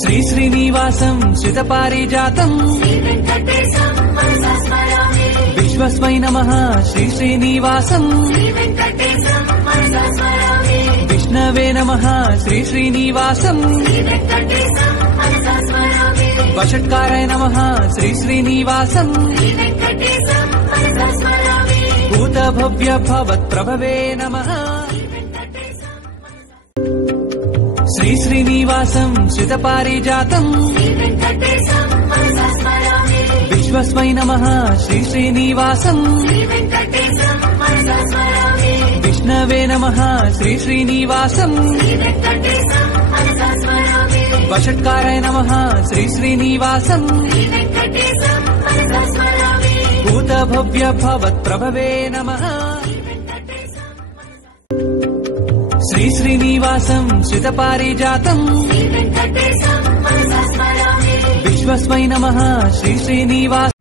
श्री श्रीनिवासं श्रितपारिजातं विश्वस्मै नमः श्री श्रीनिवासं विष्णवे नमः श्री श्रीनिवासं वषट्काराय नमः श्री श्रीनिवासं भूतभव्य भवत्प्रभवे नमः श्री श्रीनिवासं श्रितपारिजातं विश्वस्मै नमः श्री श्रीनिवासं विष्णवे नमः श्री श्रीनिवासं वषट्काराय नमः श्री श्रीनिवासं भूतभव्य भवत्प्रभवे नमः श्री श्रीनिवासं श्रितपारिजातं विश्वस्मै नमः श्री श्रीनिवासं